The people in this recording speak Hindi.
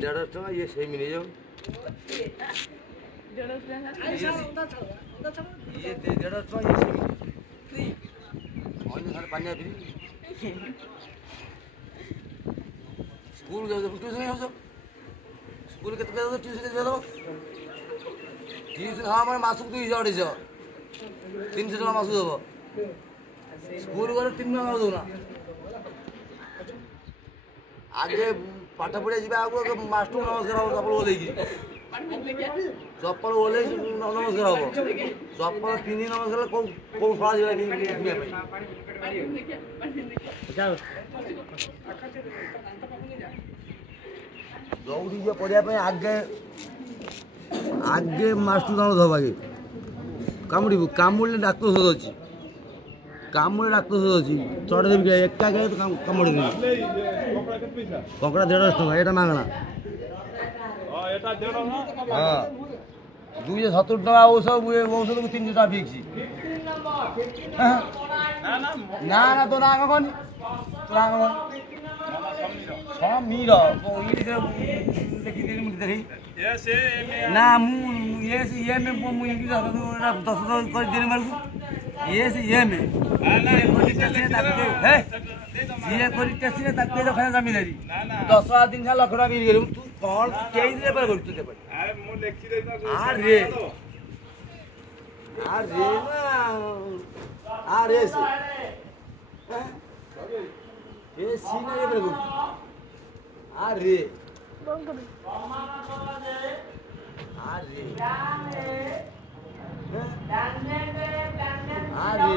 देढ़ टका ये सही मिले जो ये देढ़ टका ये सही और सारे पानी फ्री स्कूल जाओ ट्यूशन जाओ स्कूल के तो ट्यूशन जाओ ट्यूशन हाँ मैं मासुक 200 300 टका मासुक देव स्कूल गले 3 टका दौना आगे पाठ पढ़िया जी आगे मास्टर नमस्कार हम चप्पल ओल्ल चप्पल ओल्ल नमस्कार हम चप्पल पिंधि नमस्कार कौ फला दौड़ी पढ़िया आगे आगे मास्टर दाण दब आगे कामुड़ू कामुड़े डाक्तर ଔଷଧ अच्छी कामुड़े डाक्तर ଔଷଧ अच्छी चढ़े देवी एका कामुड़े देवी कंकड़ा 150 टका ये मांगना हाँ 270 टका औषध औषध को 300 टका फिक्स ना ना तो ना कौन तो ना कौन समीर देखी देखी ना मु ये में मु 10 कर देने वाला ये में ये कोरी टेस्ट ने तक के खाना जमीदारी 10 दिन से लाख टका मिल गेल तू कौन केई दे पर करतु दे पर अरे मु लेखि दे अरे अरे अरे से ये सीना ये पर अरे अरे अरे